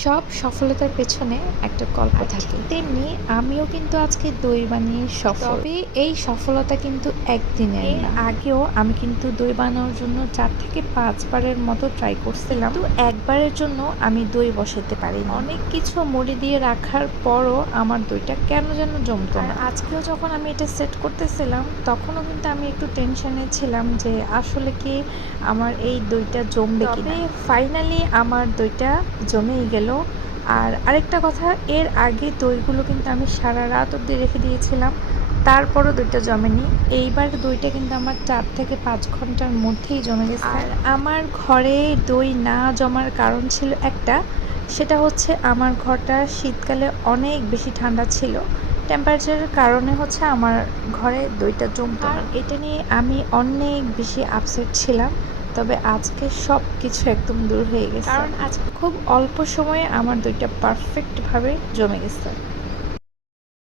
সব সফলতার পেছনে একটা গল্প থাকে, তেমনি আমিও কিন্তু আজকে দই বানিয়ে সফল। তবে এই সফলতা কিন্তু একদিনের না। আগেও আমি কিন্তু দই বানানোর জন্য 4 থেকে 5 বারের মতো ট্রাই করছিলাম, কিন্তু একবারের জন্য আমি দই বসাতে পারিনি। অনেক কিছু মুড়ি দিয়ে রাখার পরও আমার দইটা কেন যেন জমতো না। আজকেও যখন আমি এটা সেট করতেছিলাম তখনও কিন্তু আমি একটু টেনশনে ছিলাম যে আসলে কি আমার এই দইটা জমবে কিনা। ফাইনালি আমার দইটা জমেই গেল। আর আরেকটা কথা, এর আগে দইগুলো কিন্তু আমি সারা রাত অবধি রেখে দিয়েছিলাম, তারপরও দইটা জমেনি। এইবার দইটা কিন্তু আমার 4 থেকে 5 ঘন্টার মধ্যেই জমে গেছে। আর আমার ঘরে দই না জমার কারণ ছিল একটা, সেটা হচ্ছে আমার ঘরটা শীতকালে অনেক বেশি ঠান্ডা ছিল। টেম্পারেচারের কারণে হচ্ছে আমার ঘরে দইটা জমতো না। এটা নিয়ে আমি অনেক বেশি আপসেট ছিলাম। তবে আজকে সব কিছু একদম দূর হয়ে গেছে, কারণ আজকে খুব অল্প সময়ে আমার দইটা পারফেক্টভাবে জমে গেছে।